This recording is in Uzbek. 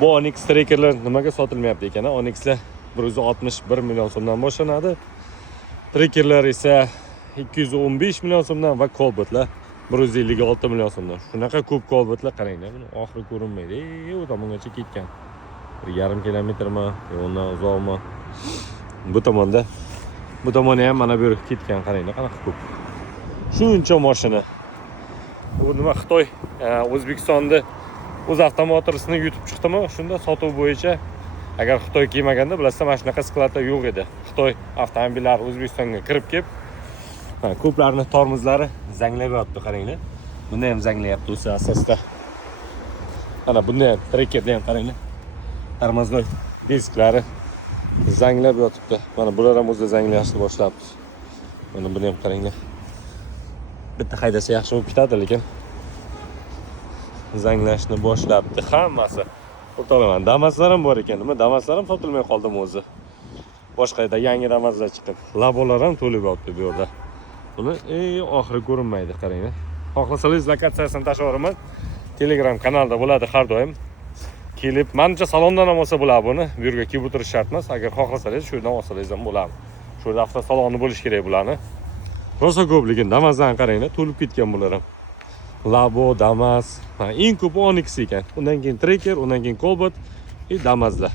Bu Onyx Tracker'lar nimaga sotilmayapti ekan? Onyx'lar 161 million so'mdan boshlanadi. Tracker'lar esa 215 million so'mdan va Cobotlar 156 million so'mdan. Shunaqa ko'p Cobotlar qaranglar, buni oxiri ko'rinmaydi. U tomongacha ketgan. 1,5 kilometrmi, undan uzoqmi? Bu tomonda. Bu tomoni ham mana bu yerga ketgan, qaranglar, qanaqa ko'p. Shuncha mashina. Bu nima Xitoy, O'zbekistonda O'zavto Motors'ni yutib chiqdimi? Shunda sotuv bo'yicha agar Xitoy kelmaganda bilasizlar, mana shunaqa skladlar yo'q edi. Xitoy avtomobillari O'zbekistonga kirib kelib, ko'plarni tormozlari zanglab yotdi, qaranglar. Bunda ham zanglayapti o'sha asosda. Mana bunda ham Trackerda ham qaranglar. Tormozlar disklari zanglab yotibdi. Mana bular ham o'zida zanglashni boshlabdi. Mana buni ham qaranglar. Bitta haydasa yaxshi bo'lib ketadi, lekin zanglashni boshlabdi hammasi. O'rtoqlar, Damaslar ham bor ekan. Nima Damaslar ham sotilmay qoldimi o'zi? Boshqa yerda yangi Damaslar chiqib, labolar ham to'lib yotibdi bu yerda. Buni oxiri ko'rinmaydi, qaranglar. Xohlasangiz lokatsiyasini tashlayveraman. Telegram kanalda bo'ladi har doim. Kelib, menimcha salondan ham olsa bo'ladi buni. Bu yerga kelib o'tirish shart emas. Agar xohlasangiz shu yerdan olsangiz ham bo'ladi. Shu yerda avtosaloni bo'lish kerak bularni. Rosa ko'p, lekin Damasdan qaranglar, to'lib ketgan bular ham. Labo, Damas, eng ko'p Onyx ekan. Undan keyin Tracker, undan keyin Cobot, Damaslar.